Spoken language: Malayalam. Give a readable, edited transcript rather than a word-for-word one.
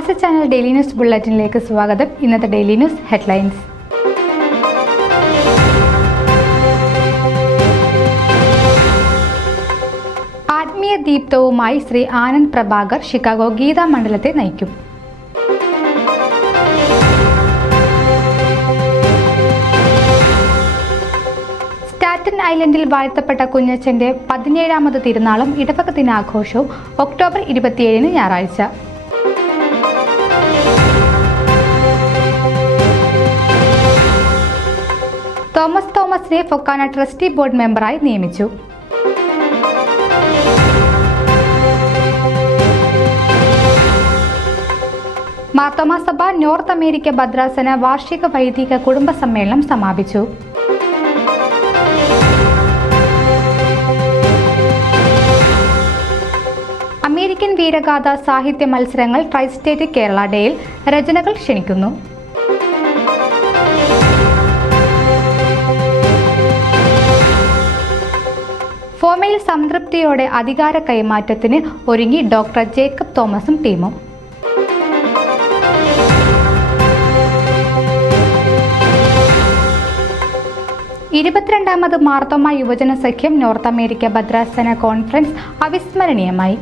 തമാശ ചാനൽ ഡെയിലി ന്യൂസ് ബുള്ളറ്റിനിലേക്ക് സ്വാഗതം. ഇന്നത്തെ ഡെയിലി ന്യൂസ് ഹെഡ്ലൈൻസ്. ആത്മീയ ദീപ്തവുമായി ശ്രീ ആനന്ദ് പ്രഭാകർ ഷിക്കാഗോ ഗീതാ മണ്ഡലത്തെ നയിക്കും. സ്റ്റാറ്റൻ ഐലൻഡിൽ വാഴ്ത്തപ്പെട്ട കുഞ്ഞച്ചന്റെ 17ാമത് തിരുനാളും ഇടവക ദിനാഘോഷവും ഒക്ടോബർ 27 ഞായറാഴ്ച. തോമസിനെ ഫൊക്കാന ട്രസ്റ്റി ബോർഡ് മെമ്പറായി നിയമിച്ചു. മാർത്തോമാ സഭ നോർത്ത് അമേരിക്ക ഭദ്രാസന വാർഷിക വൈദിക കുടുംബ സമ്മേളനം സമാപിച്ചു. അമേരിക്കൻ വീരഗാഥ സാഹിത്യ മത്സരങ്ങൾ ട്രൈസ്റ്റേറ്റ് കേരള ഡേയിൽ രചനകൾ ക്ഷണിക്കുന്നു. ഫോമയിൽ സംതൃപ്തിയോടെ അധികാര കൈമാറ്റത്തിന് ഒരുങ്ങി ഡോക്ടർ ജേക്കബ് തോമസും ടീമും. ഇരുപത്തിരണ്ടാമത് മാർത്തോമാ യുവജന സഖ്യം നോർത്ത് അമേരിക്ക ഭദ്രാസന കോൺഫറൻസ് അവിസ്മരണീയമായി.